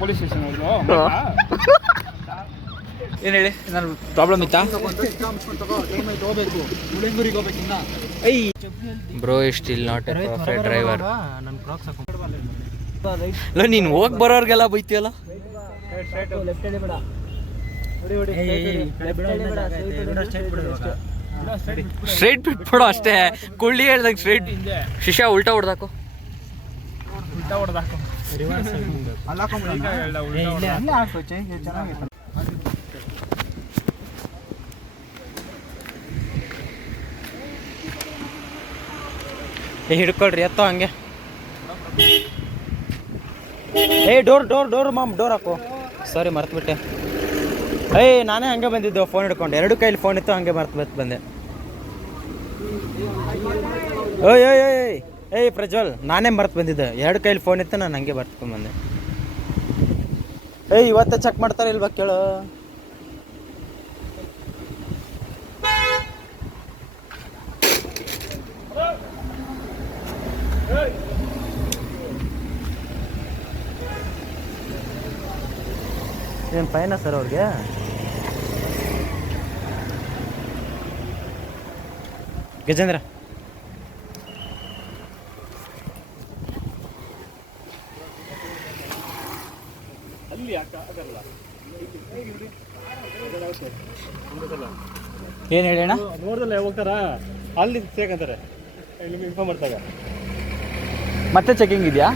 Police station ಏನು ಹೇಳಿ ನಾನು ಪ್ರಾಬ್ಲಮ್ ಇತ್ತಾ bro still not a perfect driver. ನೀನು ಹೋಗಿ ಬರೋರ್ಗೆಲ್ಲ ಬೈತೀಯಲ್ಲ. ಸ್ಟ್ರೈಟ್ ಬಿಟ್ಬಿಡು ಅಷ್ಟೇ. ಕುಳ್ಳಿ ಹೇಳ್ದಂಗೆ ಸ್ಟ್ರೈಟ್. ಶಿಷ್ಯ ಉಲ್ಟಾ ಹೊಡ್ದಾಕು. ಹಿಡ್ಕೊಳ್ರಿ ಎತ್ತೋ ಹಂಗೆ. ಡೋರ್ ಮಾಮ್ ಡೋರ್ ಹಾಕು. ಸಾರಿ ಮರ್ತುಬಿಟ್ಟೆ. ನಾನೇ ಹಂಗೆ ಬಂದಿದ್ದು ಫೋನ್ ಹಿಡ್ಕೊಂಡು. ಎರಡು ಕೈಲಿ ಫೋನ್ ಇತ್ತು, ಹಂಗೆ ಮರ್ತು ಬಂದೆ. ಪ್ರಜ್ವಲ್, ನಾನೇ ಮರ್ತು ಬಂದಿದ್ದೆ. ಎರಡು ಕೈಲಿ ಫೋನ್ ಇತ್ತು, ನಾನು ಹಂಗೆ ಬರ್ತ್ಕೊಂಡ್ಬಂದೆ. ಇವತ್ತೇ ಚೆಕ್ ಮಾಡ್ತಾರೆ ಇಲ್ವಾ ಕೇಳು. ಏನು ಫೈನಾ ಸರ್ ಅವ್ರಿಗೆ? ಗಜೇಂದ್ರ ಏನು ಹೇಳಿ ಅಣ್ಣ? ನೋಡ್ದಲ್ಲ ಹೋಗ್ತಾರ ಅಲ್ಲಿ ಚೆಕ್ಂತಾರೆ, ಇನ್ಫಾರ್ಮ್ ಮಾಡ್ತಾರೆ. ಮತ್ತೆ ಚೆಕಿಂಗ್ ಇದೆಯಾ?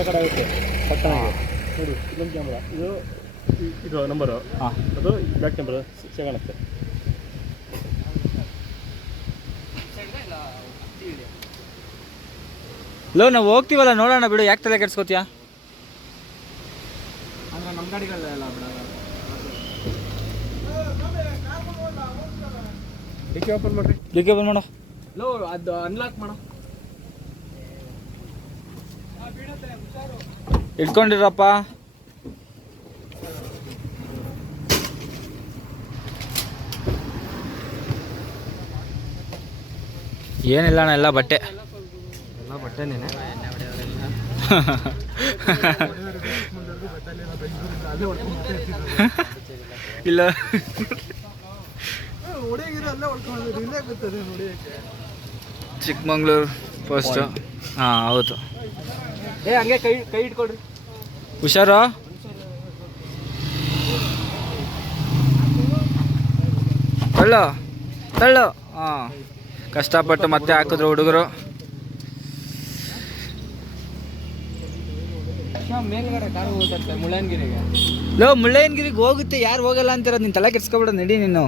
ರೆಕಾರ್ಡ್ ಆಗುತ್ತೆ ಪಟ್ಟಣಗೆ. ನೋಡಿ ಇದೊಂದು ಕ್ಯಾಮ್ರಾ, ಇದು ನಂಬರು, ಅದು ಬ್ಯಾಕ್ ಕ್ಯಾಮ್ರಾ ಸೇವ್ ಆಗುತ್ತೆ. ನಾವು ಹೋಗ್ತೀವಲ್ಲ, ನೋಡೋಣ ಬಿಡು, ಯಾಕೆ ತಲೆ ಕೆಡ್ಸ್ಕೊತೀಯಾ? ಅಂದ್ರೆ ನಮ್ಮ ಗಾಡಿಗಳೆಲ್ಲ ಡಿಕ್ಕಿ ಓಪನ್ ಮಾಡ್ರಿ. ಡಿಕ್ಕಿ ಓಪನ್ ಮಾಡೋ. ಅದು ಅನ್ಲಾಕ್ ಮಾಡೋ. ಇಟ್ಕೊಂಡಿರಪ್ಪ. ಏನಿಲ್ಲ ಅಣ್ಣ, ಎಲ್ಲ ಬಟ್ಟೆ ನೀನೆ. ಇಲ್ಲ ಚಿಕ್ಕಮಂಗ್ಳೂರು ಫಸ್ಟ್. ಹಾಂ ಹೌದು. ಹಂಗೆ ಕೈ ಇಟ್ಕೊಳ್ರಿ, ಹುಷಾರು. ತಳ್ಳು. ಹಾಂ, ಕಷ್ಟಪಟ್ಟು ಮತ್ತೆ ಹಾಕಿದ್ರು ಹುಡುಗರು. ಮುಳ್ಳಯ್ಯನಗಿರಿಗೆ ಹೋಗುತ್ತೆ. ಯಾರು ಹೋಗಲ್ಲ ಅಂತಿರೋದು? ನೀನು ತಲೆ ಕೆಡ್ಸ್ಕೊಬೇಡ, ನಡಿ ನೀನು.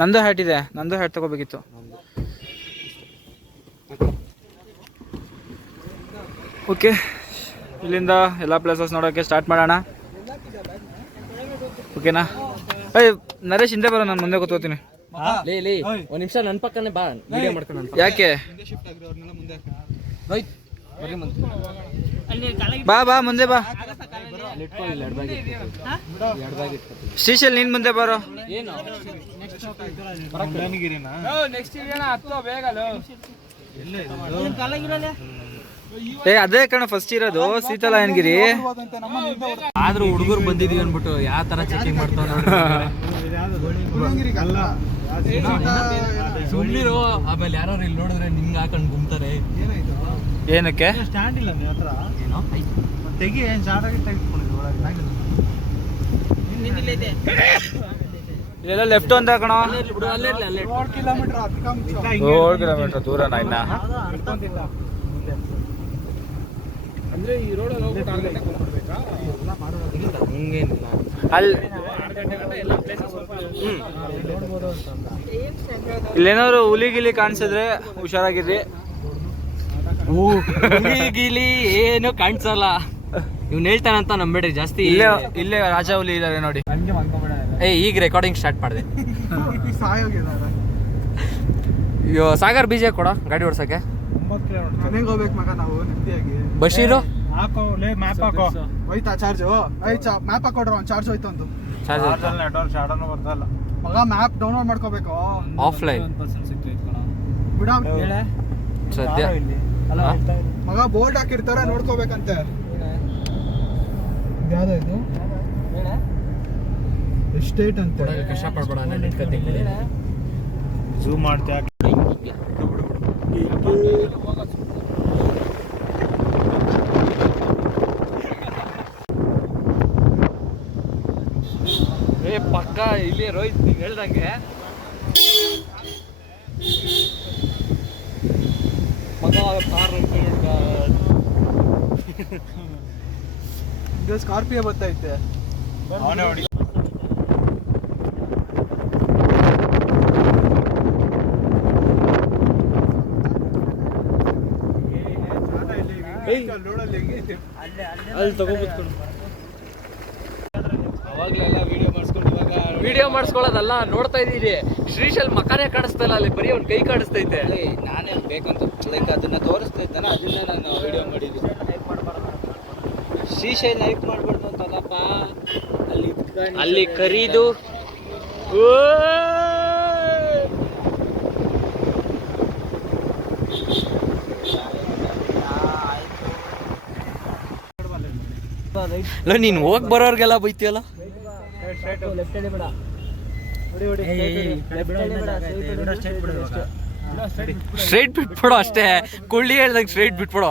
ನಂದು ಹ್ಯಾಟ್ ಇದೆ, ನಂದು ಹ್ಯಾಟ್ ತಗೋಬೇಕಿತ್ತು. ಓಕೆ, ಇಲ್ಲಿಂದ ಎಲ್ಲ ಪ್ಲೇಸಸ್ ನೋಡೋಕ್ಕೆ ಸ್ಟಾರ್ಟ್ ಮಾಡೋಣ. ಓಕೆನಾ? ನರೇಶ್ ಹಿಂದೆ ಬರೋ, ನಾನು ಮುಂದೆ ಕೂತ್ಕೋತೀನಿ. ಒಂದು ನಿಮಿಷ ನನ್ನ ಪಕ್ಕನೇ ಬಾ, ವಿಡಿಯೋ ಮಾಡ್ಕೊಂಡು. ಯಾಕೆ? ಬಾ ಮುಂದೆ ಬಾ. ಶ್ರೀಶೈಲ್ ನೀನ್ ಮುಂದೆ ಬರೋ. ಅದೇ ಕಣ ಫಸ್ಟ್ ಇರೋದು ಸೀತಾಲಯನಗಿರಿ. ಆದ್ರೂ ಹುಡುಗರು ಬಂದಿದೀವಿ ಅನ್ಬಿಟ್ಟು ಯಾವ ತರ ಚೆಕಿಂಗ್ ಮಾಡ್ತಾವ ಸುಮ್ಮನಿರೋ. ಆಮೇಲೆ ಯಾರು ಇಲ್ಲಿ ನೋಡಿದ್ರೆ ನಿಂಗೆ ಹಾಕೊಂಡು ಗುಮ್ತಾರೆ. ಏನಕ್ಕೆ? ಸ್ಟ್ಯಾಂಡ್ ಇಲ್ಲ ನಿಮ್ಮ ಹತ್ರ? ಏನೋ ತೆಗಿ, ಏನು ಜಾರಾಗಿ ತೆಗೆದುಕೊಂಡಿದ್ದು ಒಳಗೆ. ಇಲ್ಲೆಲ್ಲ ಲೆಫ್ಟ್ ಅಂತ ಕಣ. 7 ಕಿಲೋಮೀಟರ್ ದೂರನಾ ಇನ್ನ? ಅಂದ್ರೆ ಈ ರೋಡಲ್ಲಿ ಹಂಗೇನಿಲ್ಲ. ಅಲ್ಲಿ ಇಲ್ಲೇನಾದ್ರು ಹುಲಿ ಗಿಲಿ ಕಾಣಿಸಿದ್ರೆ ಹುಷಾರಾಗಿರ್ರಿ. ಹುಲಿ ಗಿಲಿ ಏನು ಕಾಣಿಸಲ್ಲ. ಇವ್ನು ಹೇಳ್ತಾನಂತ ನಂಬೇಡ್ರಿ ಜಾಸ್ತಿ. ಇಲ್ಲೇ ರಾಜ ಹುಲಿ ಇದಾರೆ ನೋಡಿ. ಈಗ ರೆಕಾರ್ಡಿಂಗ್ ಸ್ಟಾರ್ಟ್ ಮಾಡಿದೆ. ಅಯ್ಯೋ ಸಾಗರ್ ಬೀಜ ಕೊಡ ಗಾಡಿ ಓಡ್ಸಕ್ಕೆ. ಬಶೀರು ಮ್ಯಾಪ್ ಹಾಕೋ. ಹೋಯ್ತಾ ಚಾರ್ಜ್? ಮ್ಯಾಪ್ ಹಾಕೊಡ್ರ, ಒಂದು ಚಾರ್ಜ್ ಹೋಯ್ತು ಅಂತ. ನೆಟ್ವರ್ಕ್ ಶಾಡನು ಬರ್ತಲ್ಲ ಮಗ. ಮ್ಯಾಪ್ ಡೌನ್ಲೋಡ್ ಮಾಡ್ಕೋಬೇಕು ಆಫ್ಲೈನ್. ಬಿಡ ಸದ್ಯ ಮಗ ಬೋರ್ಡ್ ಹಾಕಿರ್ತಾರೆ ನೋಡ್ಕೋಬೇಕಂತೆ. ಯಾವ್ದು ಇದು ಎಸ್ಟೇಟ್ ಅಂತ ಕಷ್ಟಪಡ್ಬೇಡ. ಝೂಮ್ ಮಾಡ್ತಾ ಪಕ್ಕ ಇಲ್ಲಿ ರೋಹಿತ್ ನೀನು ಹೇಳ್ದಂಗೆ ಮಗ ಕಾರ್ ಇದು ಸ್ಕಾರ್ಪಿಯೋ ಬರ್ತೈತೆ. ಅವನೇ ಹೊಡಿ. ಅಲ್ಲಿ ತಗೊಂಡ್ಬಿಟ್ಕೊಂಡು ಅವಾಗಲೆಲ್ಲ ವಿಡಿಯೋ ಮಾಡಿಸ್ಕೊಳ್ಳೋದಲ್ಲ ನೋಡ್ತಾ ಇದ್ದೀರಿ. ಶ್ರೀಶೈಲ್ ಮಕಾನೇ ಕಾಣಿಸ್ತಾ ಇಲ್ಲ ಅಲ್ಲಿ, ಬರೀ ಅವ್ನ ಕೈ ಕಾಣಿಸ್ತೈತೆ. ನಾನೇ ಬೇಕಂತ ಲೈಕ್ ಅದನ್ನ ತೋರಿಸ್ತೈತಾನ, ಅದನ್ನ ನಾನು ವಿಡಿಯೋ ಮಾಡಿದ್ದೆ. ಶ್ರೀಶೈಲ್ ಲೈಕ್ ಮಾಡ್ಬಾರ್ದು ಅಂತಲ್ಲಪ್ಪ, ಅಲ್ಲಿ ಕರೀದು ನೀನು ಹೋಗಿ ಬರೋರ್ಗೆಲ್ಲ ಬೈತೀಯಲ್ಲ. ಸ್ಟ್ರೈಟ್ ಬಿಟ್ಬಿಡೋ ಅಷ್ಟೇ, ಕೊಳ್ಳಿ ಹೇಳ್ದಂಗೆ ಸ್ಟ್ರೈಟ್ ಬಿಟ್ಬಿಡೋ.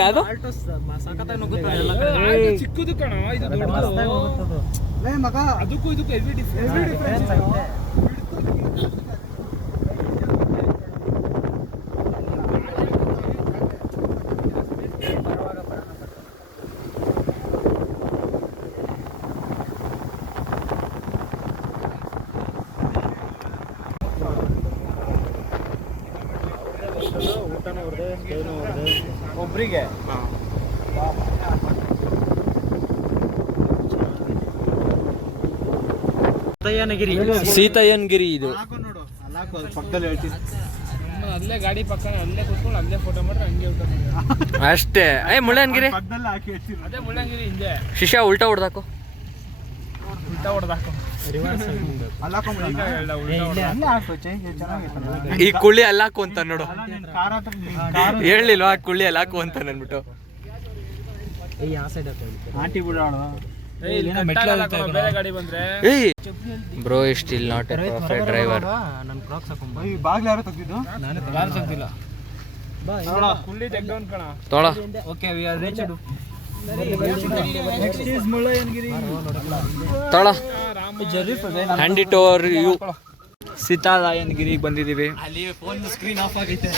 ಯಾವ್ದು ಚಿಕ್ಕದು ಕಣ ಇದು, ಮಗ ಅದಕ್ಕೂ ಇದಕ್ಕೂ ಹೆವಿ ಡಿಫ್ರೆನ್ಸ್. ಒಬ್ರಿಗೆ ಸೀತಾಯನ್ಗಿರಿ ಇದು. ನೋಡು ಪಕ್ಕದಲ್ಲಿ ಹೇಳ್ತೀನಿ. ಅಲ್ಲೇ ಗಾಡಿ ಪಕ್ಕ ಅಲ್ಲೇ ಕೂತ್ಕೊಂಡು ಅಲ್ಲೇ ಫೋಟೋ ಮಾಡ್ರೆ ಹಂಗೆ ಊಟ ಅಷ್ಟೇ. ಮುಳ್ಳಯ್ಯನಗಿರಿ ಪಕ್ಕದಲ್ಲಿ ಹಾಕಿ ಹೇಳ್ತೀನಿ. ಅದೇ ಮುಳ್ಳಂಗಿರಿ ಹಿಂದೆ ಶಿಷ್ಯ ಉಲ್ಟಾ ಹೊಡ್ದಾಕು. ಈ ಕುಳ್ಳಿ ಅಲ್ಲಾಕು ಅಂತ ನೋಡು, ಹೇಳಿಲ್ವಾ ಕುಳ್ಳಿ ಅಲ್ಲಾಕು ಅಂತ ನನ್ಬಿಟ್ಟು. Bro is still not a perfect driver. ಬಾಗ್ಲು ಯಾರು ತೆಗ್ದಿದ್ದು? ಯಾರು ತೆಗ್ದಿಲ್ಲ. ಕುಳ್ಳಿ ತೆಗ್ದವನ್ ಕಣ. ತೊಳ ತೊಳ ಹ್ಯಾಂಡ್ ಇಟ್ ಓವರ್ ಯು. ಸೀತಾರಾಯನಗಿರಿಗೆ ಬಂದಿದ್ದೀವಿ. ಅಲ್ಲಿ ಫೋನ್ ಸ್ಕ್ರೀನ್ ಆಫ್ ಆಗೈತೆ.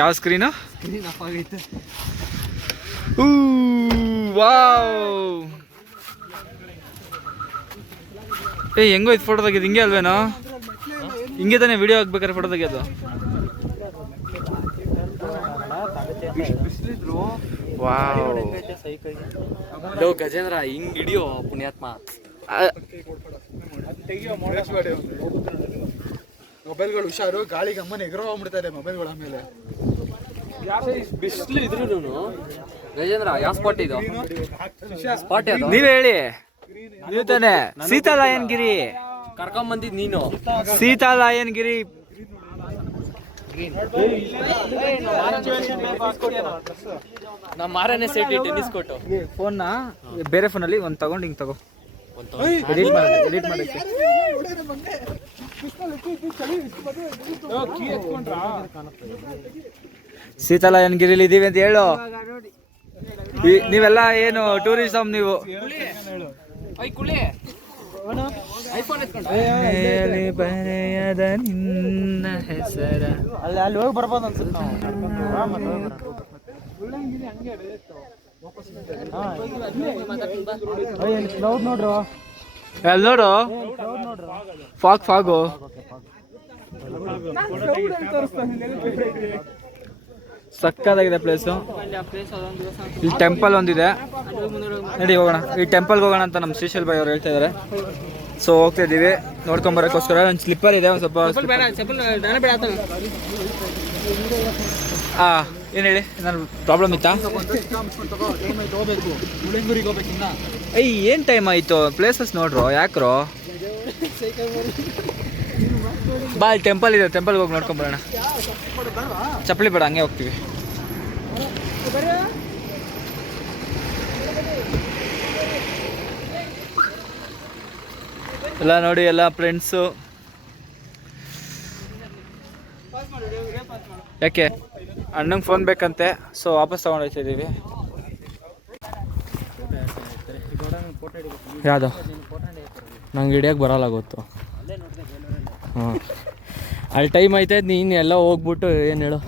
ಯಾವ ಸ್ಕ್ರೀನು? ಸ್ಕ್ರೀನ್ ಆಫ್ ಆಗೈತೆ. ವಾವ್, ಹೆಂಗೋಯ್ತು ಫೋಟೋ ತೆಗೆದು? ಹಿಂಗೆ ಅಲ್ವೇನೋ? ಹಿಂಗೆ ತಾನೇ ವಿಡಿಯೋ ಹಾಕ್ಬೇಕಾರೆ ಫೋಟೋ ತೆಗೆಯೋದು. ವಾವ್, ಗಜೇಂದ್ರ ಹಿಂಗ್ ಹಿಡಿಯೋ ಪುಣ್ಯಾತ್ಮ. ಮೊಬೈಲ್ಗಳು ಹುಷಾರು, ಗಾಳಿಗೆ ಅಮ್ಮನ ಎಗರೋ ಹೋಗ್ಬಿಡ್ತಾರೆ ಮೊಬೈಲ್ಗಳ ಮೇಲೆ. ಬಿಸಿಲು ಇದ್ರು ಗಜೇಂದ್ರ ಯಾವ ಸ್ಪಾಟ್ ಇದು? ಸ್ಪಾಟ್ ಯಾವುದು ನೀವೇ ಹೇಳಿ. ನೀವು ತಾನೆ ಸೀತಾರಾಯನಗಿರಿ ಕರ್ಕೊಂಬಂದಿದ್ ನೀನು. ಸೀತಾರಾಯನಗಿರಿ ನಮ್ಮ ಮಾರನೇ ಸೆಟ್ ಟೆನ್ನಿಸ್ ಕೊಟ್ಟು ಫೋನ್ನ ಬೇರೆ ಫೋನಲ್ಲಿ ಒಂದು ತಗೊಂಡು ಹಿಂಗೆ ತಗೋ, ಎಡಿಟ್ ಮಾಡಕ್ಕೆ. ಸೀತಾರಾಯನಗಿರಿಲಿ ಇದೀವಿ ಅಂತ ಹೇಳು. ನೀವೆಲ್ಲ ಏನು ಟೂರಿಸಂ ನೀವು? ಬರೆಯದ ನಿನ್ನ ಹೆಸರ ಅಲ್ಲಿ ಹೋಗಿ ಬರ್ಬೋದು ಅನ್ಸುತ್ತೆ. ನೋಡ್ರು ಎಲ್ಲಿ ನೋಡು, ಫಾಗು ಸಕ್ಕತ್ತಾಗಿದೆ ಪ್ಲೇಸು. ಇಲ್ಲಿ ಟೆಂಪಲ್ ಒಂದಿದೆ, ನಡಿ ಹೋಗೋಣ. ಈ ಟೆಂಪಲ್ಗೆ ಹೋಗೋಣ ಅಂತ ನಮ್ಮ ಶ್ರೀಶೈಲ್ ಭಾಯ್ ಅವ್ರು ಹೇಳ್ತಾ ಇದ್ದಾರೆ. ಸೊ ಹೋಗ್ತಾ ಇದ್ದೀವಿ ನೋಡ್ಕೊಂಬರೋಕ್ಕೋಸ್ಕರ. ಒಂದು ಸ್ಲಿಪ್ಪರ್ ಇದೆ, ಒಂದು ಸ್ವಲ್ಪ ಏನು ಹೇಳಿ, ನಾನು ಪ್ರಾಬ್ಲಮ್ ಇತ್ತಾ? ಏನು ಟೈಮ್ ಆಯಿತು? ಪ್ಲೇಸಸ್ ನೋಡ್ರು ಯಾಕ್ರೋ? ಬಾ ಇಲ್ಲಿ ಟೆಂಪಲ್ ಇದೆ, ಟೆಂಪಲ್ಗೆ ಹೋಗಿ ನೋಡ್ಕೊಂಬರೋಣ. ಚಪ್ಪಲಿ ಬೇಡ, ಹಂಗೆ ಹೋಗ್ತೀವಿ. ಎಲ್ಲ ನೋಡಿ, ಎಲ್ಲ ಫ್ರೆಂಡ್ಸು. ಯಾಕೆ ಅಣ್ಣಂಗೆ ಫೋನ್ ಬೇಕಂತೆ, ಸೊ ವಾಪಸ್ ತೊಗೊಂಡು ಹೋಗ್ತಿದ್ದೀವಿ. ಯಾವುದು ನಂಗೆ ಹಿಡಿಯೋಕೆ ಬರೋಲ್ಲ, ಗೊತ್ತು. ಹಾಂ, ಅಲ್ಲಿ ಟೈಮ್ ಐತೆ, ನೀನು ಎಲ್ಲ ಹೋಗ್ಬಿಟ್ಟು ಏನು ಹೇಳು.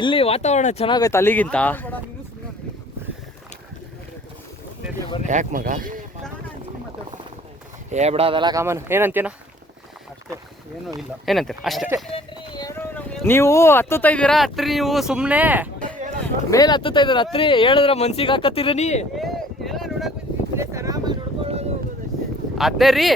ಇಲ್ಲಿ ವಾತಾವರಣ ಚೆನ್ನಾಗೈತೆ ಅಲ್ಲಿಗಿಂತ. ಯಾಕೆ ಮಗ ಬಿಡ, ಅದೆಲ್ಲ ಕಾಮನ್. ಏನಂತೀನ ಏನೂ ಇಲ್ಲ, ಏನಂತೀರ ಅಷ್ಟೇ. ನೀವು ಹತ್ತುತ್ತಾ ಇದ್ದೀರಾ ಹತ್ರಿ, ನೀವು ಸುಮ್ಮನೆ ಮೇಲೆ ಹತ್ತುತ್ತಾ ಇದ್ದೀರ ಹತ್ರಿ, ಹೇಳಿದ್ರೆ ಮನ್ಸಿಗೆ ಹಾಕತ್ತೀರ ನೀ. ಅದೇ ರೀ,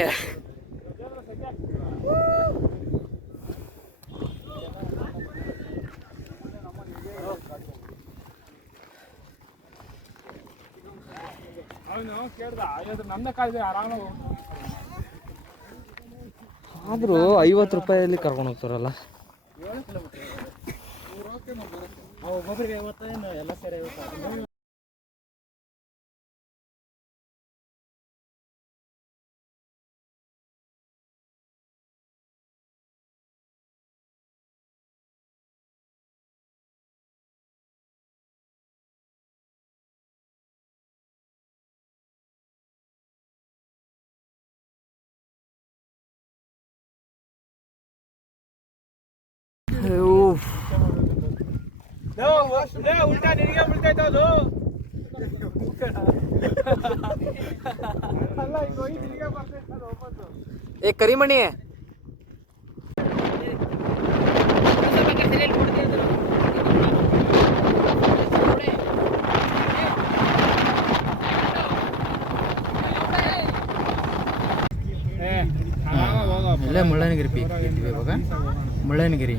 ಆದರೂ 50 ರೂಪಾಯಲ್ಲಿ ಕರ್ಕೊಂಡು ಹೋಗ್ತಾರಲ್ಲ. ಒಬ್ಬೊಬ್ಬರಿಗೆ 50 ಎಲ್ಲ ಸೇರಿ 50. ಉಲ್ಟಾ ನಿನಗೆ ಬೀಳ್ತೈತೆ ಅದು. ಏ ಕರಿಮಣಿ, ಇಲ್ಲೇ ಮುಳ್ಳಯ್ಯನಗಿರಿ ಇದ್ದೀವಿ ಇವಾಗ. ಮುಳ್ಳಯ್ಯನಗಿರಿ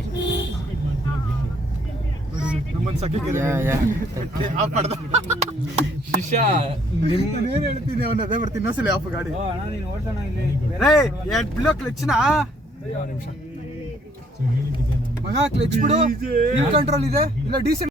ಶಿಷ್ಯ ಏನು ಹೇಳ್ತೀನಿ, ಅವನು ಅದೇ ಬರ್ತೀನಿ. ಇನ್ನೊಂದ್ಸಲಿ ಆಫ್ ಗಾಡಿ ಬಿಡೋ ಕ್ಲಚ್ನ ಮಗ, ಕ್ಲಚ್ ಬಿಡು. ಕಂಟ್ರೋಲ್ ಇದೆ ಇಲ್ಲ ಡೀಸೆಂಟ್.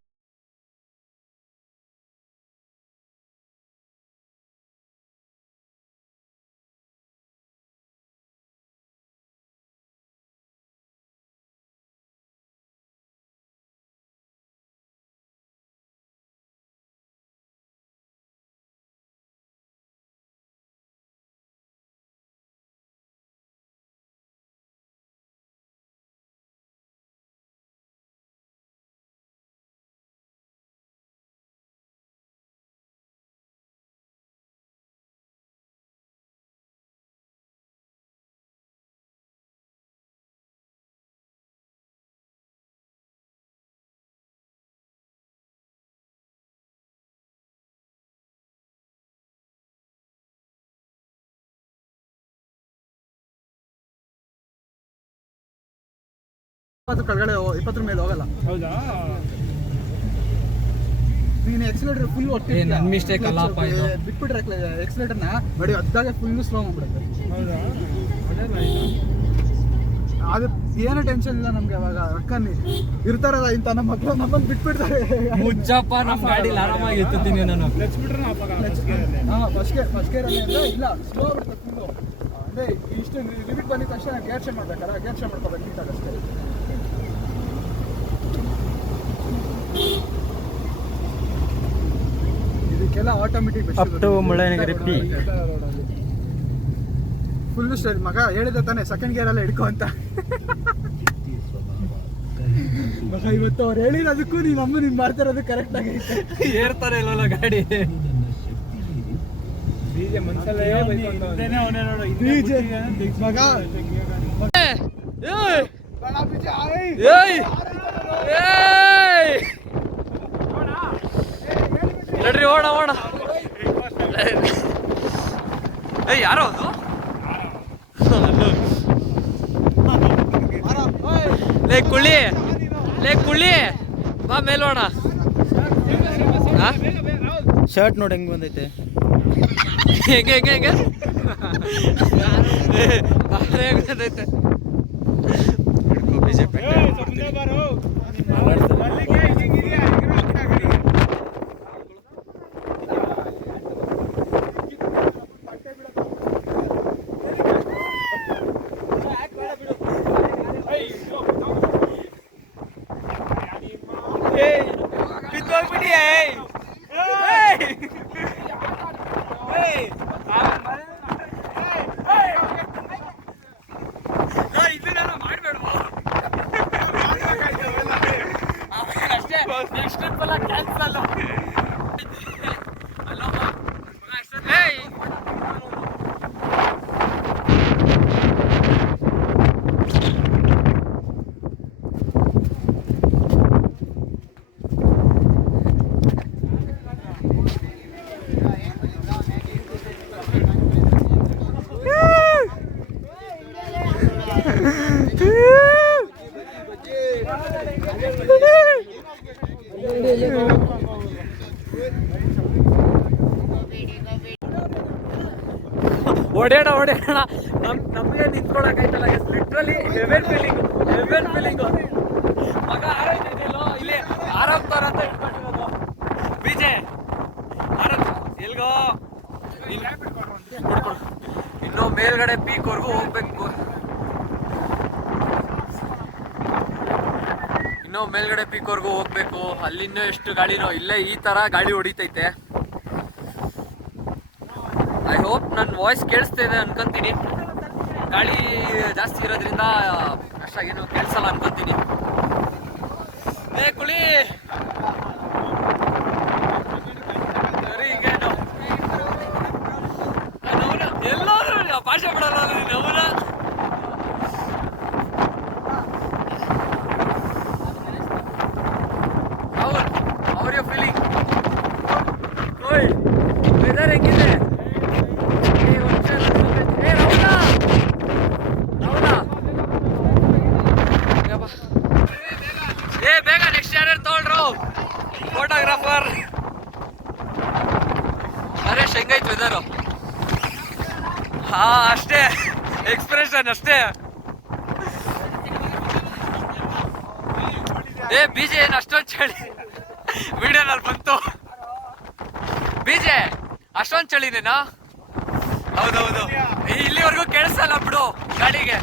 ಕೆಳಗಡೆ 20 ಮೇಲೆ ಹೋಗಲ್ಲ. ಹೌದಾ? ನೀನು ಎಕ್ಸಲೇಟರ್ ಫುಲ್ ಒಟ್ಟು ನನ್ನ ಮಿಸ್ಟೇಕ್ ಅಲ್ಲಪ್ಪ ಇದು. ಬಿಟ್ಬಿಟ್ರೆ ಎಕ್ಸಲೇಟರ್ನ ನೋಡಿ, ಅದಾಗೆ ಫುಲ್ ಸ್ಲೋ ಮಾಡ್ಬಿಡುತ್ತೆ. ಹೌದಾ? ಅದು ಏನು ಟೆನ್ಷನ್ ಇಲ್ಲ ನಮ್ಗೆ. ಅವಾಗ ಅಕ್ಕನಿ ಇರ್ತಾರಲ್ಲ ಇಂಥ ನಮ್ಮ ಮಕ್ಕಳು ನಮ್ಮನ್ನು ಬಿಟ್ಬಿಡ್ತಾರೆ. ಮುಜ್ಜಪ್ಪ, ನಮ್ಮ ಗಾಡಿಲಿ ಆರಾಮಾಗಿ ಎತ್ತುತ್ತೀನಿ ನಾನು. ಕ್ಲಚ್ ಬಿಟ್ರೆ ಹಾಂ, ಫಸ್ಟ್ ಗೇರಲ್ಲಿ ಇಲ್ಲ, ಸ್ಲೋ ಆಗ್ಬಿಡುತ್ತೆ ಫುಲ್ಲು. ಅಂದರೆ ಇಷ್ಟು ಲಿಮಿಟ್ ಬಂದಿದ್ದ ತಕ್ಷಣ ಗೇರ್ ಶೇ ಮಾಡ್ಬೇಕಲ್ಲ, ಗೇರ್ ಶೇ ಮಾಡ್ಕೋಬೇಕು ನೀಟಾಗಿ ಅಷ್ಟೇ. ಇದಕ್ಕೆಲ್ಲ ಆಟೋಮೆಟಿಕ್ ಅಪ್ ಟು ಮುಳ್ಳಯ್ಯನಗಿರಿ ಪಿ. ಫುಲ್ ಸ್ಟೈಲ್ ಮಗ. ಹೇಳಿದ ತಾನೆ ಸೆಕೆಂಡ್ ಗೇರ್ ಎಲ್ಲ ಹಿಡ್ಕೊ ಅಂತ. ಮಗ ಇವತ್ತು ಅವ್ರು ಹೇಳಿರೋದಕ್ಕೂ ನೀನು ಮಾಡ್ತಿರೋದು ಕರೆಕ್ಟ್ ಆಗೈತೆ. ಏರ್ತಾರೆ ಇಲ್ಲಲ್ಲ ಗಾಡಿ. ಮಗ ನಡ್ರಿ, ಓಣ ಓಣ. ಯಾರೋ ಅದು ಲೇ ಕುಳ್ಳಿ ಬಾ ಮೇಲೋಣ. ಶರ್ಟ್ ನೋಡಿ ಹೆಂಗ್ ಬಂದೈತೆ. ಹೆಂಗೆ ಹೆಂಗೆ ಹೆಂಗೆ ಗೊತ್ತೈತೆ ಓಡಾಡ ನಮಗೆ ನಿಂತ್ಕೊಳಕಾಯ್ತಲ್ಲ ಲಿಟ್ರಲಿ ಹೆವೆನ್ ಫೀಲಿಂಗು ಮಗ ಆರಾಯ್ತಿದೆಯಲ್ಲೋ ಇಲ್ಲಿ ಆರಾಮ್ತಾರ ಅಂತ ಇಟ್ಕೊಂಡಿರೋದು ವಿಜಯ್ ಎಲ್ಗೋ ಇನ್ನು ಮೇಲ್ಗಡೆ ಪೀಕ್ವರೆಗೂ ಹೋಗ್ಬೇಕು, ಅಲ್ಲಿನ್ನೂ ಎಷ್ಟು ಗಾಡಿನೋ ಇಲ್ಲೇ ಈ ತರ ಗಾಡಿ ಹೊಡಿತೈತೆ. ಐ ಹೋಪ್ ನನ್ನ ವಾಯ್ಸ್ ಕೇಳಿಸ್ತಾ ಇದೆ ಅನ್ಕೊಂತೀನಿ. ಗಾಳಿ ಜಾಸ್ತಿ ಇರೋದ್ರಿಂದ ಅಷ್ಟಾಗೇನು ಕೇಳಿಸಲ್ಲ ಅನ್ಕೊಂತೀನಿ. ಕುಳಿ ಸರಿ ಈಗೇನು ಎಲ್ಲಾದ್ರೂ ಭಾಷೆ ಬಿಡಲ್ಲ ನವನ. ಅವ್ರ ಫೀಲಿಂಗ್ ವೆದರ್ ಹೆಂಗಿದೆ? ಬೇಗ ನೆಕ್ಸ್ಟ್ ಯಾರ್ಯಾರು ತಗೊಳ್ರು ಫೋಟೋಗ್ರಾಫರ್. ನರೇಶ್ ಹೆಂಗೈತೆ ವೆದರು? ಹಾ ಅಷ್ಟೇ ಎಕ್ಸ್ಪ್ರೆಷನ್ ಅಷ್ಟೇ. ಬೀಜೆ ಏನು ಅಷ್ಟೊಂದು ಚಳಿ ವಿಡಿಯೋನಲ್ಲಿ ಬಂತು. ಬೀಜೆ ಅಷ್ಟೊಂದು ಚಳಿನೇನಾ? ಹೌದೌದು, ಇಲ್ಲಿವರೆಗೂ ಕೇಳಿಸಲ್ಲ ಬಿಡು ಗಾಡಿಗೆ.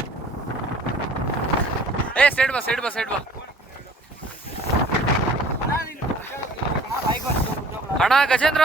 ಸೈಡ್ ಬಾ ಅಣ್ಣ ಗಜೇಂದ್ರ.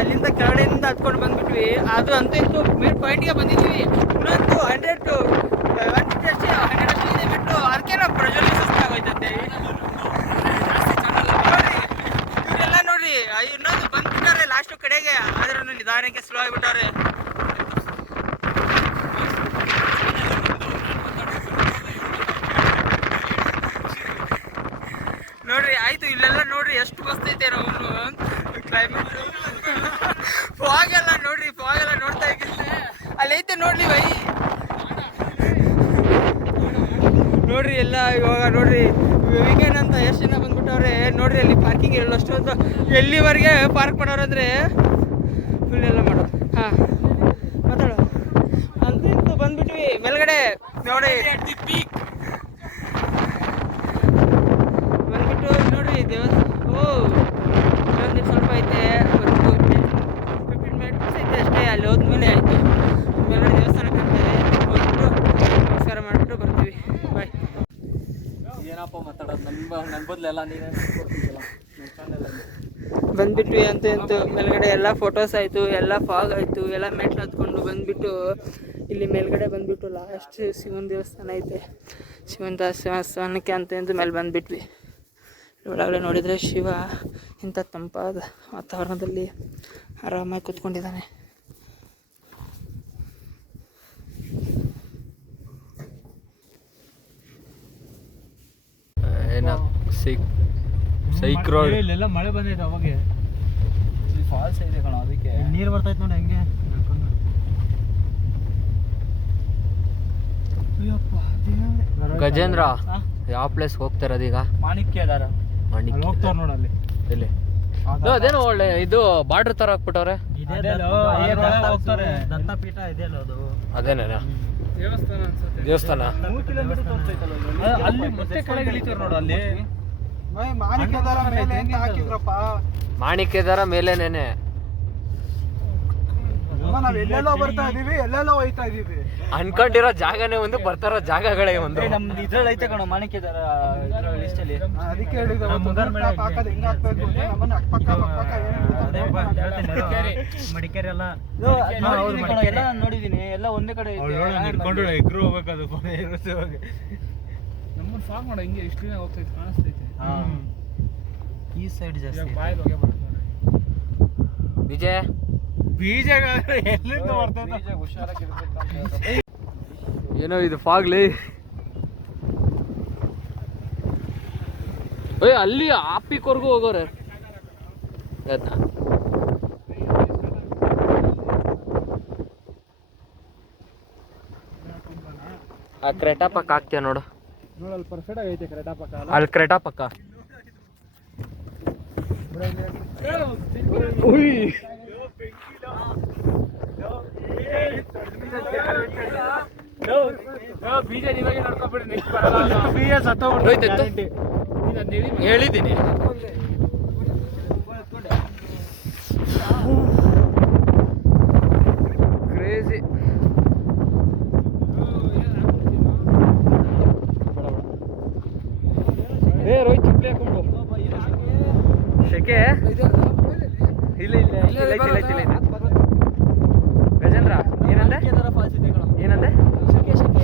ಅಲ್ಲಿಂದ ಕೆಳಗಡೆಯಿಂದ ಹತ್ಕೊಂಡು ಬಂದ್ಬಿಟ್ವಿ. ಅದು ಅಂತೂ ಇಂತೂ ಮೇನ್ ಪಾಯಿಂಟ್ಗೆ ಬಂದಿದ್ವಿ. ಇನ್ನೊಂದು 100 ಇದೆ ಬಿಟ್ಟು ಅದಕ್ಕೆ ನಾವು ಪ್ರಜ್ವಲ್ ಸುಸ್ತಾಗೋಯ್ತಂತೆ. ಇವರೆಲ್ಲ ನೋಡ್ರಿ ಇನ್ನೊಂದು ಬಂದ್ಬಿಟ್ಟಾರೆ ಲಾಸ್ಟ್ ಕಡೆಗೆ, ಆದ್ರೂ ನಿಧಾನಕ್ಕೆ ಸ್ಲೋ ಆಗಿಬಿಟ್ಟಾರೆ. ನೋಡ್ರಿ ಆಯ್ತು, ಇಲ್ಲೆಲ್ಲ ನೋಡ್ರಿ ಎಷ್ಟು ಬಸ್ತೈತೆ ನಾವು ಕ್ಲೈಮೇಟ್. ಫಾಗೆಲ್ಲ ನೋಡ್ರಿ, ಫಾಗೆಲ್ಲ ನೋಡ್ತಾ ಇದ್ದಿಲ್ಲ ಅಲ್ಲೈತೆ ನೋಡ್ರಿ ಬೈ. ನೋಡ್ರಿ ಎಲ್ಲ ಇವಾಗ ನೋಡ್ರಿ ವೀಕೆಂಡ್ ಅಂತ ಎಷ್ಟು ಜನ ಬಂದ್ಬಿಟ್ಟವ್ರೆ ನೋಡ್ರಿ. ಅಲ್ಲಿ ಪಾರ್ಕಿಂಗ್ ಇರಲ್ಲ ಅಷ್ಟೊಂದು, ಎಲ್ಲಿವರೆಗೆ ಪಾರ್ಕ್ ಮಾಡೋರು ಅಂದರೆ ಫುಲ್ ಎಲ್ಲ ಮಾಡೋದು. ಹಾಂ ಮಾತಾಡು ಅಂತೂ ಬಂದ್ಬಿಟ್ವಿ ಮೇಲ್ಗಡೆ ನೋಡಿ. ಬಂದ್ಬಿಟ್ಟು ನೋಡ್ರಿ ದೇವಸ್ಥಾನ. ಇನ್ನೊಂದು ಸ್ವಲ್ಪ ಐತೆ, ಒಂದು 15 ಮಿನಿಟ್ಸ್ ಐತೆ ಅಷ್ಟೇ. ಅಲ್ಲಿ ಹೋದ್ಮೇಲೆ ಆಯಿತು ಮೇಲ್ಗಡೆ ದೇವಸ್ಥಾನಕ್ಕೆ ಹೋಗ್ತಾರೆ. ಹೋಗ್ಬಿಟ್ಟು ನಮಸ್ಕಾರ ಮಾಡಿಬಿಟ್ಟು ಬರ್ತೀವಿ. ಬಾಯ್. ಏನಪ್ಪ ಮಾತಾಡೋದು ನನ್ನ ಬದಲೆಲ್ಲ ನೀನೇ ಬಂದ್ಬಿಟ್ವಿ ಅಂತೂ ಮೇಲ್ಗಡೆ ಎಲ್ಲ ಫೋಟೋಸ್ ಆಯಿತು, ಎಲ್ಲ ಫಾಗ್ ಆಯಿತು, ಎಲ್ಲ ಮೆಟ್ಲು ಹತ್ಕೊಂಡು ಬಂದುಬಿಟ್ಟು ಇಲ್ಲಿ ಮೇಲ್ಗಡೆ ಬಂದುಬಿಟ್ಟು ಲಾಸ್ಟ್ ಶಿವನ ದೇವಸ್ಥಾನ ಐತೆ. ಶಿವನ ದೇವಸ್ಥಾನಕ್ಕೆ ಅಂತೂ ಮೇಲೆ ಬಂದುಬಿಟ್ವಿ. ಒಳಗಡೆ ನೋಡಿದರೆ ಶಿವ ಇಂಥ ತಂಪಾದ ವಾತಾವರಣದಲ್ಲಿ ಆರಾಮಾಗಿ ಕೂತ್ಕೊಂಡಿದ್ದಾನೆ. ಸೈಕ್ ರೋಡ್ ಇಲ್ಲೆಲ್ಲ ಮಳೆ ಬಂದಿದೆ ಅವಾಗೆ ಫಾಲ್ಸ್ ಇದೆ ಕಣ, ಅದಕ್ಕೆ ನೀರು ಬರ್ತೈತೆ ನೋಡಿ ಹೆಂಗೆ. ಗಜೇಂದ್ರ ಯಾವ ಪ್ಲೇಸ್ ಹೋಗ್ತಾರದು ಈಗ? ಮಾಣಿಕ್ಯದಾರ ಹೋಗ್ತಾರ ನೋಡಿ ಅಲ್ಲಿ. ಎಲ್ಲಿ? ಅದೇನೋ ಒಳ್ಳೆ ಇದು ಬಾರ್ಡರ್ ತರ ಹಾಕ್ಬಿಟ್ಟವ್ರೆ. ಹೋಗ್ತಾರೆ ದತ್ತಪೀಠ ಇದೆಯಲ್ಲ ಅದು. ಅದೇನ ದೇವಸ್ಥಾನ ಅನ್ಸುತ್ತೆ. ದೇವಸ್ಥಾನ? ಅಲ್ಲಿ ಮತ್ತೆ ಕೆಳಗೆ ಇಳಿತಾರೆ ನೋಡು ಅಲ್ಲಿ. ಮಾಣಿಕ್ಯದಾರ ಮೇಲೆ ಅಂತ ಹಾಕಿದ್ರಪ್ಪ. ಮಾಣಿಕ್ಯದಾರ ಮೇಲೆನೇನೆ. ನಾವ್ ಎಲ್ಲೆಲ್ಲೋ ಬರ್ತಾ ಇದೀವಿ, ಎಲ್ಲೆಲ್ಲೋ ಹೋಯ್ತಾ ಇದೀವಿ. ಅನ್ಕೊಂಡಿರೋ ಜಾಗನೇ ಒಂದು, ಬರ್ತಾರೋ ಜಾಗಗಳೇ ಒಂದು. ನಮ್ದು ಇದ್ರಲ್ಲಿ ಐತೆ ಕಣ ಮಾಣಿಕ್ಯದಾರ ಲಿಸ್ಟ್ ಅಲ್ಲಿ. ಅದಕ್ಕೆ ಹೇಳಿದ್ರು ಹಾಕೋದು ಹೆಂಗ್ ಹಾಕ್ಬೇಕು ಅಂತ. ನಮ್ಮನ್ನ ಅಕ್ಕಪಕ್ಕ ಮಡಿಕೇರಿ ಎಲ್ಲ ನೋಡಿದೀನಿ, ಎಲ್ಲ ಒಂದೇ ಕಡೆ ಹಿಡ್ಕೊಂಡು ಎಗ್ರು ಹೋಗ್ಬೇಕದು. ನಮ್ಮನ್ನ ಸಾಕ್ ಮಾಡ ಹಿಂಗೆ ಇಷ್ಟು ಹೋಗ್ತೈತೆ ಕಾಣಿಸ್ತೈತೆ. ಈ ಸೈಡ್ ಜಾಸ್ತಿ ವಿಜಯ್ ಬೀಜ ಎಲ್ಲಿಂದ ಬರ್ತೈತೆ. ಏನೋ ಇದು ಫಾಗ್ಲಿ. ಏ ಅಲ್ಲಿ ಆಪಿಕ್ವರ್ಗೂ ಹೋಗೋರೆ. ಆ ಕ್ರೆಟಾ ಪಕ್ಕ ಹಾಕ್ತೀಯ ನೋಡು. ನೋಡಲ್ಲಿ ಪರ್ಫೆಕ್ಟ್ ಆಗೈತೆ ಕ್ರೆಟಾ ಪಕ್ಕ. ಅಲ್ಲಿ ಕ್ರೆಟಾ ಪಕ್ಕ. ಬೀಜ ನೀವಾಗೆ ನೋಡ್ಕೊಬಿಡಿ, ನೆಕ್ಸ್ಟ್ ಬರಲ್ಲ. ಬೀಜ ಹೋಯ್ತು ಹೇಳಿದ್ದೀನಿ. ಕ್ರೇಜಿ. ಏ ರೋಹಿತ್ ಚಿಪ್ಲಿ ಹಾಕೊಂಡು ಶೆಕೆ ಇಲ್ಲ ಗಜೇಂದ್ರ ಏನಂದೆ?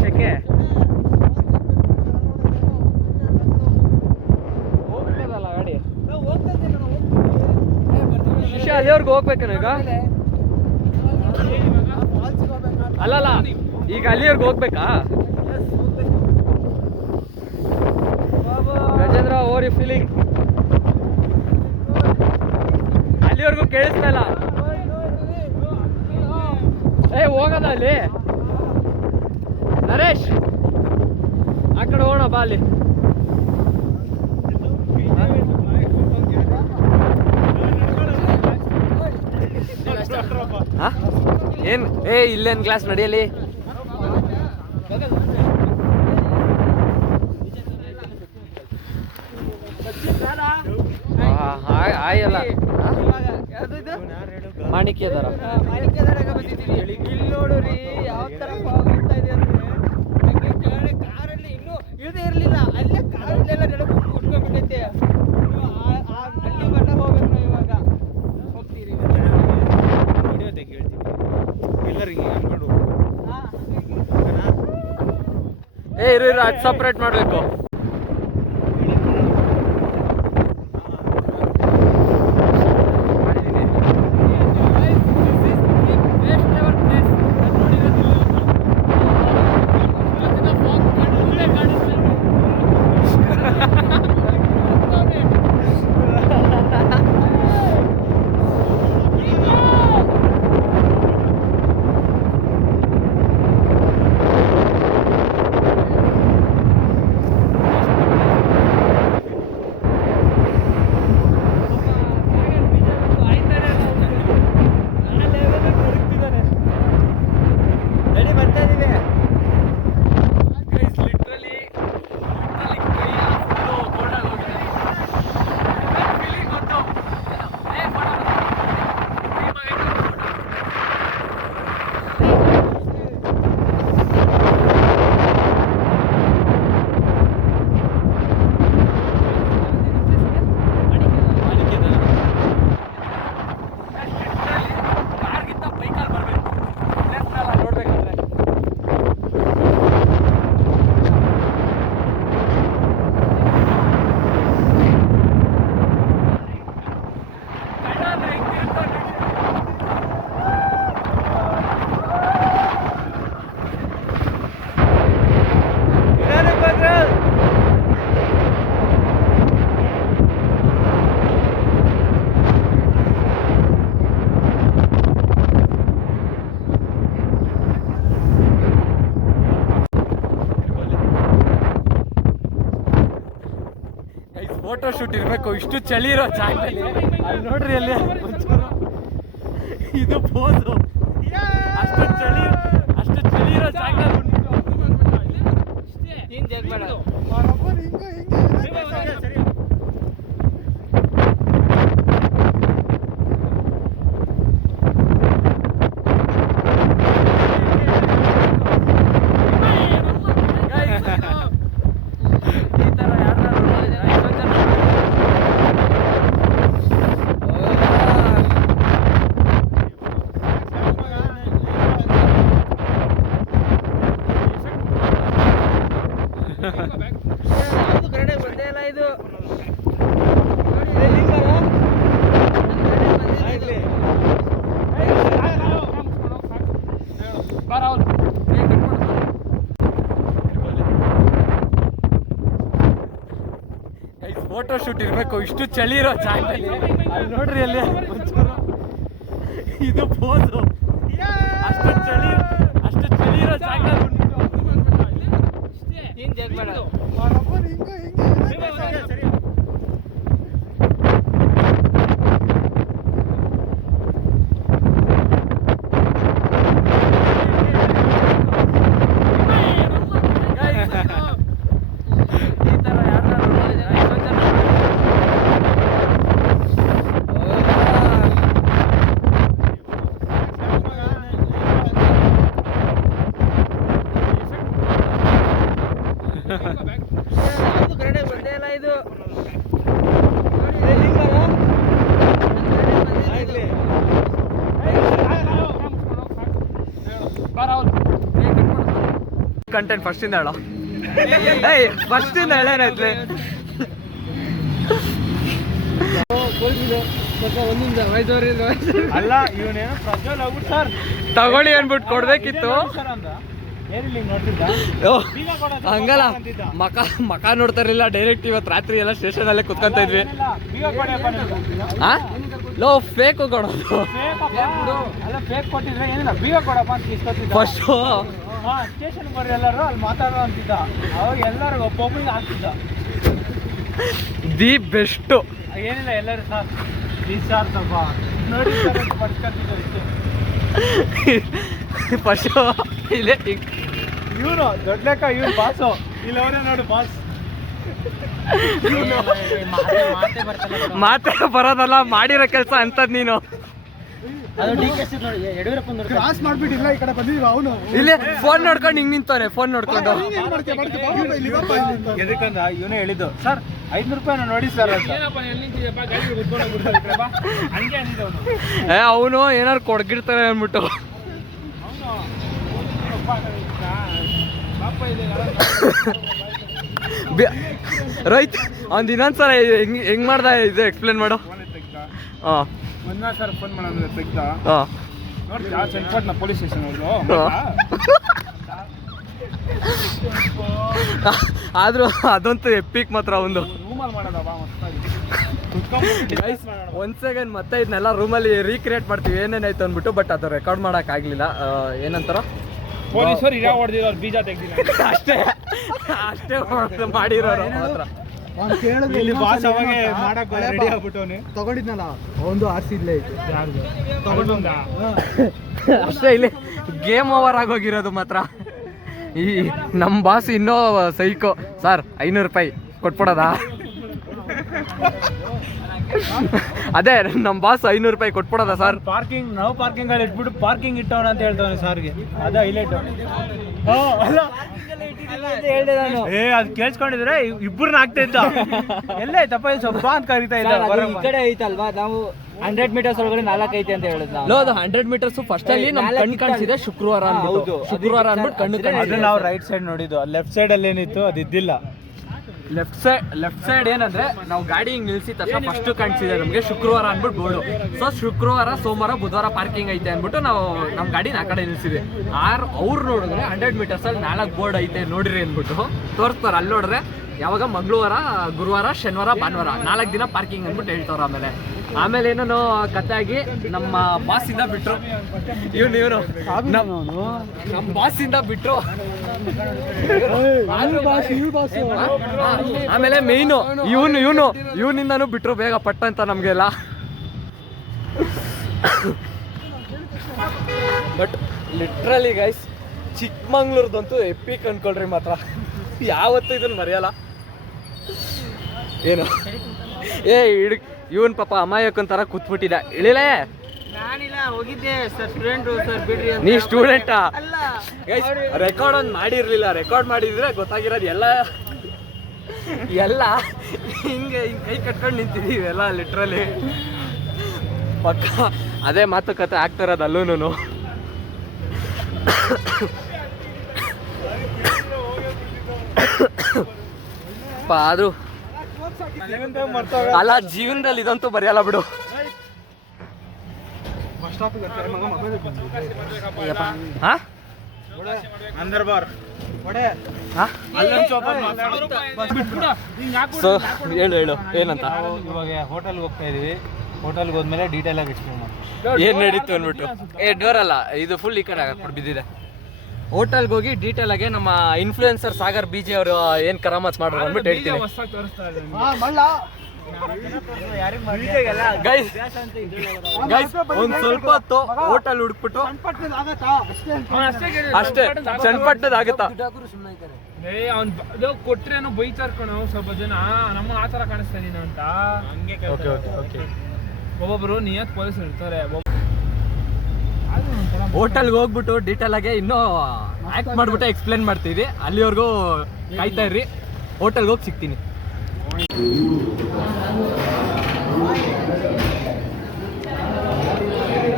ಶೆಕೆ ಹೋಗ್ತದಲ್ಲ ಗಾಡಿ. ಶಿಷ್ಯ ಅಲ್ಲಿವರೆಗೂ ಹೋಗ್ಬೇಕೇನು ಈಗ? ಅಲ್ಲಲ್ಲ ಈಗ ಅಲ್ಲಿವರೆಗೂ ಹೋಗ್ಬೇಕಾ? Gajendra are you feeling? ಅಲ್ಲಿವರೆಗೂ ಕೇಳಿಸ್ತಾ ಇಲ್ಲ. ಏ ಹೋಗದ ಅಲ್ಲಿ ನರೇಶ್, ಆ ಕಡೆ ಹೋಗೋಣ ಬಾ. ಅಲ್ಲಿ ಏನ್ ಇಲ್ಲೇನ್ ಕ್ಲಾಸ್ ನಡೆಯಲಿ? ಆಯಲ್ಲ ಮಾಣಿಕ್ಯದಾರ. ಇಲ್ಲಿ ನೋಡ್ರಿ ಯಾವ ತರ ಹೋಗ್ತಾ ಇದೆ ಅಂದ್ರೆ, ಹಂಗೆ ಕೆಳಗಡೆ ಕಾರಲ್ಲಿ ಇನ್ನೂ ಇಳದೇ ಇರ್ಲಿಲ್ಲ, ಅಲ್ಲೇ ಕಾರಲ್ಲೆಲ್ಲ ನೆಲಕ್ಕೆ ಉಟ್ಕೊಂಡ್ಬಿಟ್ಟೈತೆ. ಅಲ್ಲಿ ಮಟ್ಟ ಹೋಗ್ಬೇಕು ನಾವು ಇವಾಗ. ಹೋಗ್ತೀರಿ ಎಲ್ಲರಿಗೆ ಅನ್ಕೊಂಡು ಇರು ಅದು ಸಪ್ರೇಟ್ ಮಾಡಬೇಕು. ಫೋಟೋ ಶೂಟ್ ಇರಬೇಕು, ಇಷ್ಟು ಚಳಿ ಇರೋ ಜಾಗದಲ್ಲಿ. ಅಲ್ಲಿ ನೋಡ್ರಿ ಅಲ್ಲಿ ಒಂಚೂರು ಇದು ಪೋಸು. ಅಷ್ಟು ಚಳಿ ಇರೋ ಜಾಗದಲ್ಲಿ ನೀನ್ ಜಗ್ಬೇಡ. ಈ ಥರ ಯಾರನ್ನಾರು ನೋಡಿದ್ದೀರಾ? ಎಷ್ಟೊಂದು ಜನ ಯಾವ್ದು ಕರೆಕ್ಟಾಗಿ ಬಂದೇ ಇಲ್ಲ ಇದು. ಫೋಟೋ ಶೂಟ್ ಇರಬೇಕು, ಇಷ್ಟು ಚಳಿ ಇರೋ ಜಾಗದಲ್ಲಿ. ಅಲ್ಲಿ ನೋಡ್ರಿ ಅಲ್ಲಿ ಒಂಚೂರು ಇದು ಪೋಸು. ಅಷ್ಟು ಚಳಿ ಇರೋ ಜಾಗದಲ್ಲಿ ನೀನ್ ಜಗ್ಬೇಡ. ಈ ಥರ ಯಾರನ್ನಾರು ನೋಡಿದ್ದೀರಾ? ಎಷ್ಟೊಂದು ಜನ ಯಾವ್ದು ಕರೆಕ್ಟಾಗಿ ಬಂದೇ ಇಲ್ಲ ಇದು. ಕಂಟೆಂಟ್ ಫಸ್ಟಿಂದ ಹೇಳೋ. ಏಯ್ ಫಸ್ಟಿಂದ ಹೇಳೇನೈತ್ಲೆ. ಅಲ್ಲ ಇವನೇನೋ ಪ್ರಜ್ವಲ್ ಹೋಗ್ಬಿಟ್ಟು ಸರ್ ತಗೊಳ್ಳಿ ಅನ್ಬಿಟ್ಟು ಕೊಡ್ಬೇಕಿತ್ತು. ಸರ್ ಅಂದ. ಏನಿಲ್ಲ ಹಿಂಗ್ ನೋಡ್ತಿದ್ದ. ಓ, ಬೀಗ ಕೊಡೋದು ಹಂಗಲ್ಲ, ಅಂತಿದ್ದ. ಮಕ ನೋಡ್ತಾರಿಲ್ಲ. ಡೈರೆಕ್ಟ್ ಇವತ್ತು ರಾತ್ರಿ ಎಲ್ಲ ಸ್ಟೇಷನ್ ಅಲ್ಲೇ ಕುತ್ಕೊಂತ ಇದ್ವಿ. ಏನಿಲ್ಲ, ಬೀಗ ಕೊಡಪ್ಪ ನೀವು. ಆ ಲೋ ಫೇಕು ಕೊಡೋದು. ಅಲ್ಲ ಫೇಕ್ ಕೊಟ್ಟಿದ್ರೆ ಏನಿಲ್ಲ ಬೀಗ ಕೊಡಪ್ಪ ಅಂತ ಇಸ್ಕೊತಿದ್ದ. ಫಸ್ಟು ಹಾ ಸ್ಟೇಷನ್ ಬರ್ರಿ ಎಲ್ಲರೂ ಅಲ್ಲಿ ಮಾತಾಡೋ ಅಂತಿದ್ದ. ಅವಾಗ ಎಲ್ಲರಿಗೂ ಒಬ್ಬೊಬ್ಬರಿಗೆ ಆಗ್ತಿದ್ದ. The best. ಏನಿಲ್ಲ ಎಲ್ಲರೂ ಸರ್ ಪ್ಲೀಸ್ ಸರ್ ಸ್ವಲ್ಪ ನೋಡಿ ಸರ್ ಅಂತ ಪಡ್ಸ್ಕೊತಿದ್ದ ಇಷ್ಟು. ಫಸ್ಟು ಇಲ್ಲೇ ಇವನು ದೊಡ್ಡ ಲೆಕ್ಕ ಇವನು ಬಾಸು. ಇಲ್ಲಿ ಅವರೇ ನೋಡು ಬಾಸ್. ಮಾತೇ ಬರೋದಲ್ಲ, ಮಾಡಿರೋ ಕೆಲಸ ಅಂತದ್ ನೀನು. ಕ್ರಾಸ್ ಮಾಡ್ಬಿಟ್ಟಿಲ್ಲ ಈ ಕಡೆ ಬಂದಿದ್ವಿ ಅವನು. ಇಲ್ಲಿ ಫೋನ್ ನೋಡ್ಕೊಂಡು ಹಿಂಗ್ ನಿಂತವ್ರೆ, ಫೋನ್ ನೋಡ್ಕೊಂಡು. ಎದಕ್ಕಂದ ಇವನೇ ಹೇಳಿದ್ದು ಸರ್ 500 ರೂಪಾಯಿ ನೋಡಿ ಸರ್ ಅಂತ. ಹಂಗೆ ಅಂದಿದ್ದವನು. ಅವನು ಏನಾರು ಕೊಡ್ಗಿರ್ತಾರೆ ಅಂದ್ಬಿಟ್ಟು. ರೈಟ್ ಅವ್ನು ಇನ್ನೊಂದ್ಸಲ ಹೆಂಗ್ ಮಾಡ್ದ ಇದು ಎಕ್ಸ್ಪ್ಲೇನ್ ಮಾಡು. ಹಾಂ ಮೊನ್ನೆ ಸರ್ ಫೋನ್ ಮಾಡೋದು ತೆಗ್ದ ಹಾಂ ನೋಡಿ ಚನ್ನಪಟ್ಟಣ ಪೊಲೀಸ್ ಸ್ಟೇಷನ್ ಅವರು. ಆದ್ರೂ ಅದಂತೂ ಎಪಿಕ್ ಮಾತ್ರ ಒಂದು. ರೂಮಲ್ಲಿ ಮಾಡೋದವ ಮಸ್ತಾಗಿ. ಒಂದ್ ಸೆಕೆಂಡ್ ಮತ್ತೆ ಇದನ್ನೆಲ್ಲ ರೂಮಲ್ಲಿ ರೀಕ್ರಿಯೇಟ್ ಮಾಡ್ತೀವಿ ಏನೇನಾಯ್ತು ಅಂದ್ಬಿಟ್ಟು. ಬಟ್ ಅದು ರೆಕಾರ್ಡ್ ಮಾಡಕ್ ಆಗ್ಲಿಲ್ಲ. ಏನಂತಾರ ಪೊಲೀಸರು ಇರೋ ಹೊಡೆದಿರೋರು ಬೀಜ ತೆಗ್ದಿಲ್ಲ ಅಷ್ಟೇ ಮಾಡಿರೋರು ಮಾತ್ರ. ಅವ್ನು ಕೇಳಿದ್ರೆ ಇಲ್ಲಿ ಬಾಸ್ ಅವಾಗೆ ಮಾಡಕ್ ರೆಡಿ ಆಗ್ಬಿಟ್ಟವನು. ತಗೊಂಡಿದ್ನಲ್ಲ ಒಂದು ಆರ್ಸಿ ಇಲ್ಲೇ ಐತೆ. ತಗೊಂಡ ಅಷ್ಟೇ, ಇಲ್ಲಿ ಗೇಮ್ ಓವರ್ ಆಗೋಗಿರೋದು ಮಾತ್ರ. ಈ ನಮ್ಮ ಬಾಸ್ ಇನ್ನೂ ಸೈಕೋ. ಸರ್ 500 ರೂಪಾಯಿ ಕೊಟ್ಬಿಡೋದಾ? ಅದೇ ನಮ್ಮ ಬಾಸ್ 500 ರೂಪಾಯಿ ಕೊಟ್ಬಿಡೋದಾ ಸರ್? ಪಾರ್ಕಿಂಗ್ ನಾವು ಪಾರ್ಕಿಂಗ್ ಅಲ್ಲಿ ಇಟ್ಬಿಟ್ಟು ಪಾರ್ಕಿಂಗ್ ಇಟ್ಟವನ ಅಂತ ಹೇಳ್ತಾನೆ ಸರ್ಗೆ. ಅದ ಹೈಲೈಟ್. ಏ ಅದು ಕೇಳಿಸ್ಕೊಂಡಿದ್ರೆ ಇಬ್ಬರನ್ನ ಆಗ್ತಾ ಇದ್ದ. ಎಲ್ಲ ಐತಪ್ಪ ಇಲ್ಲಿ ಸ್ವಲ್ಪ ಅಂತ ಕರಿತಾ ಇದ್ದ. ಈ ಕಡೆ ಐತಲ್ವಾ, ನಾವು 100 ಮೀಟರ್ಸ್ ಒಳಗಡೆ 4 ಐತೆ ಅಂತ ಹೇಳಿದ್ ನಾವು. ಅದು 100 ಮೀಟರ್ಸ್ ಫಸ್ಟ್ ಅಲ್ಲಿ ನಮ್ ಕಣ್ಣು ಕಾಣಿಸಿದೆ ಶುಕ್ರವಾರ ಅಂದ್ಬಿಟ್ಟು. ಶುಕ್ರವಾರ ಅಂದ್ಬಿಟ್ಟು ಕಣ್ಣು ಅದು ಕಾಣಿಸಿದೆ. ನಾವು ರೈಟ್ ಸೈಡ್ ನೋಡಿದ್ದು. ಲೆಫ್ಟ್ ಸೈಡ್ ಅಲ್ಲಿ ಏನಿತ್ತು ಅದು ಇದ್ದಿಲ್ಲ. ಲೆಫ್ಟ್ ಸೈಡ್ ಏನಂದ್ರೆ ನಾವು ಗಾಡಿ ಹಿಂಗ್ ನಿಲ್ಸಿದ ತಕ್ಷಣ ಫಸ್ಟ್ ಕಾಣಿಸಿದೆ ನಮಗೆ ಶುಕ್ರವಾರ ಅಂದ್ಬಿಟ್ಟು ಬೋರ್ಡು. ಸೊ ಶುಕ್ರವಾರ ಸೋಮವಾರ ಬುಧವಾರ ಪಾರ್ಕಿಂಗ್ ಐತೆ ಅಂದ್ಬಿಟ್ಟು ನಾವು ನಮ್ಮ ಗಾಡಿನ ಆ ಕಡೆ ನಿಲ್ಸಿದ್ವಿ. ಅವ್ರು ನೋಡಿದ್ರೆ 100 ಮೀಟರ್ಸ್ ಅಲ್ಲಿ 4 ಬೋರ್ಡ್ ಐತೆ ನೋಡ್ರಿ ಅಂದ್ಬಿಟ್ಟು ತೋರಿಸ್ತಾರೆ. ಅಲ್ಲಿ ನೋಡಿದ್ರೆ ಯಾವಾಗ ಮಂಗಳವಾರ, ಗುರುವಾರ, ಶನಿವಾರ, ಭಾನುವಾರ 4 ದಿನ ಪಾರ್ಕಿಂಗ್ ಅಂದ್ಬಿಟ್ಟು ಹೇಳ್ತಾವ್ರ. ಆಮೇಲೆ ಆಮೇಲೆ ಏನೋ ಕತೆ ಆಗಿ ನಮ್ಮ ಬಾಸಿಂದ ಬಿಟ್ರು. ಇವನು ನಮ್ಮ ಬಾಸಿಂದ ಬಿಟ್ರು. ಆಮೇಲೆ ಮೇಯ್ನು ಇವನಿಂದನೂ ಬಿಟ್ರು ಬೇಗ ಪಟ್ಟ ಅಂತ ನಮಗೆಲ್ಲ. ಬಟ್ ಲಿಟ್ರಲಿ ಗೈಸ್ ಚಿಕ್ಕಮಂಗ್ಳೂರ್ದಂತೂ ಎಪಿಕ್ ಅನ್ಕೊಳ್ರಿ ಮಾತ್ರ. ಯಾವತ್ತೂ ಇದನ್ನ ಮರೆಯಲ್ಲ. ಏನು ಇವನ್ ಪಾಪ ಅಮಾಯಕಂತರ ಕೂತ್ಬಿಟ್ಟಿದ್ದ. ಇಳಿಲೇ ನಾನಿಲ್ಲ ಹೋಗಿದ್ದೆ ಸರ್, ಸ್ಟೂಡೆಂಟ್ ಸರ್ ಬಿಡ್ರಿ ಅಂತ. ನೀ ಸ್ಟೂಡೆಂಟಾ? ಅಲ್ಲ, ರೆಕಾರ್ಡ್ ಒಂದು ಮಾಡಿರ್ಲಿಲ್ಲ. ರೆಕಾರ್ಡ್ ಮಾಡಿದ್ರೆ ಗೊತ್ತಾಗಿರೋದು ಎಲ್ಲ ಹಿಂಗೆ ಕೈ ಕಟ್ಕೊಂಡು ನಿಂತಿದ್ದೀವಿ ಎಲ್ಲ ಲಿಟ್ರಲಿ. ಪಕ್ಕ ಅದೇ ಮಾತುಕತೆ ಆಗ್ತಿರೋದು ಅಲ್ಲೂನು. ಆದ್ರೂ ಅಲ್ಲ, ಜೀವನದಲ್ಲಿ ಇದಂತೂ ಬರೆಯಲ್ಲ ಬಿಡು. ಸೊ ಹೇಳು ಏನಂತ. ಇವಾಗ ಹೋಟೆಲ್ಗೆ ಹೋಗ್ತಾ ಇದೀವಿ. ಹೋಟೆಲ್ಗೆ ಹೋದ್ಮೇಲೆ ಡೀಟೇಲ್ ಆಗಿ ಎಕ್ಸ್ಪ್ಲೇನ್ ಮಾಡಿ ಏನ್ ನಡೀತು ಅಂದ್ಬಿಟ್ಟು. ಡೋರ್ ಅಲ್ಲ, ಇದು ಫುಲ್ ಈ ಕಡೆ ಹಾಕ್ಬಿಟ್ಟು ಬಿದ್ದಿದೆ. ಹೋಟೆಲ್ಗೆ ಹೋಗಿ ಡೀಟೇಲ್ ಆಗಿ ನಮ್ಮ ಇನ್ಫ್ಲೂಯೆನ್ಸರ್ ಸಾಗರ್ ಬಿಜಿ ಅವರು ಏನ್ ಕರಾಮತ್ ಮಾಡೋರು ಅಂದ್ಬಿಟ್ಟು ಹೇಳ್ತೀನಿ. ಗೈಸ್ ಒಂದ್ ಸ್ವಲ್ಪ ಹೊತ್ತು ಹೋಟೆಲ್ ಹುಡುಕ್ಬಿಟ್ಟು ಅಷ್ಟೇ ಚಣ್ಪಟ್ಟದಾಗುತ್ತಾ. ಅವ್ನು ಕೊಟ್ರೇನೋ ಬೈತಾರ್ ಕಣೋ ಸ್ವಲ್ಪ ಜನ, ನಮ್ಮನ್ನ ಆ ತರ ಕಾಣಿಸ್ತಾ ಇದೀನಿ ಅಂತ. ಒಬ್ಬೊಬ್ರು ನಿಯತ್ ಪೊಲೀಸ್ ಇರ್ತಾರೆ. ಹೋಟೆಲ್ಗೆ ಹೋಗ್ಬಿಟ್ಟು ಡೀಟೇಲ್ ಆಗಿ ಇನ್ನೂ ಆಕ್ಟ್ ಮಾಡ್ಬಿಟ್ಟು ಎಕ್ಸ್ಪ್ಲೇನ್ ಮಾಡ್ತೀವಿ. ಅಲ್ಲಿವರೆಗೂ ಕಾಯ್ತಾ ಇರ್ರಿ. ಹೋಟೆಲ್ಗೆ ಹೋಗಿ ಸಿಗ್ತೀನಿ.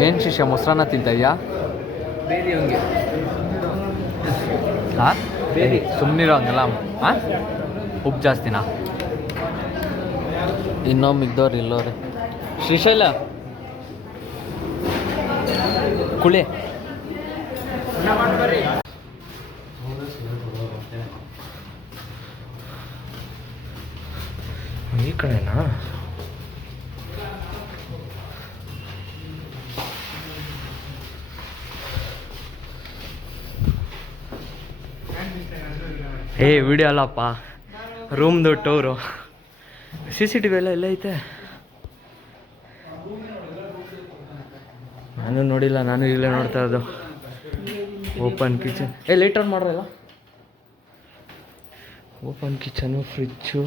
ಏನ್ ಶಿಷ್ಯ ಮೊಸರನ್ನ ತಿಂತ ಇದೆಯಾ? ಬೇರೆ ಹಂಗೆ ಬೇರೆ ಸುಮ್ಮನಿರೋ ಹಂಗಲ್ಲ. ಉಪ್ಪು ಜಾಸ್ತಿನಾ? ಇನ್ನೂ ಮಿಗ್ದವ್ರು ಇಲ್ಲೋರೆ. ಶ್ರೀಶೈಲ ಕುಳಿ ಈ ಕಡೆನಾ? ವಿಡಿಯೋ ಅಲ್ಲಪ್ಪ, ರೂಮ್ದು ಟೂರು. CCTV ಎಲ್ಲ ಐತೆ. ನಾನು ನೋಡಿಲ್ಲ, ನಾನು ಇಲ್ಲೇ ನೋಡ್ತಾ ಇರೋದು. Open kitchen. ಲೈಟ್ ಆನ್ ಮಾಡ್ರಲ್ಲ. ಓಪನ್ ಕಿಚನು, ಫ್ರಿಜ್ಜು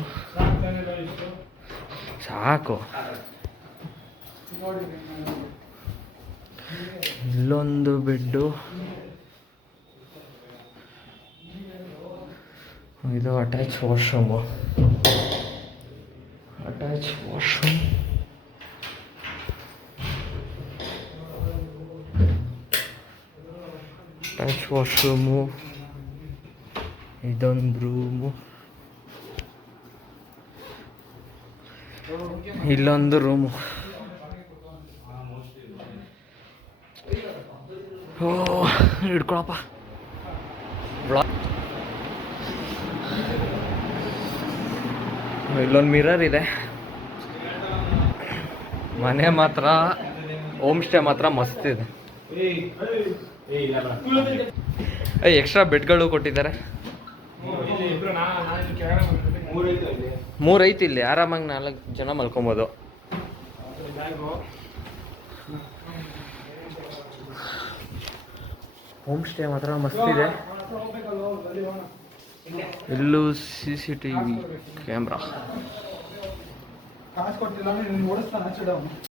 ಸಾಕು. ಇಲ್ಲೊಂದು ಬೆಡ್ಡು. ಇದು ಅಟ್ಯಾಚ್ ವಾಶ್ರೂಮು. Attach washroom. ಇದೊಂದು ರೂಮು. ಇಲ್ಲೊಂದು ರೂಮು. ಹಿಡ್ಕೊಳಪ್ಪ. ಇಲ್ಲೊಂದು ಮಿರರ್ ಇದೆ. ಮನೆ ಮಾತ್ರ, ಹೋಮ್ ಸ್ಟೇ ಮಾತ್ರ ಮಸ್ತ್ ಇದೆ. ಎಕ್ಸ್ಟ್ರಾ ಬೆಡ್ಗಳು ಕೊಟ್ಟಿದ್ದಾರೆ. 3 ಐತಿ ಇಲ್ಲಿ. ಆರಾಮಾಗಿ 4 ಜನ ಮಲ್ಕೊಬೋದು. ಹೋಮ್ ಸ್ಟೇ ಮಾತ್ರ ಮಸ್ತ್ ಇದೆ. ಇಲ್ಲೂ CCTV ಕ್ಯಾಮ್ರಾ.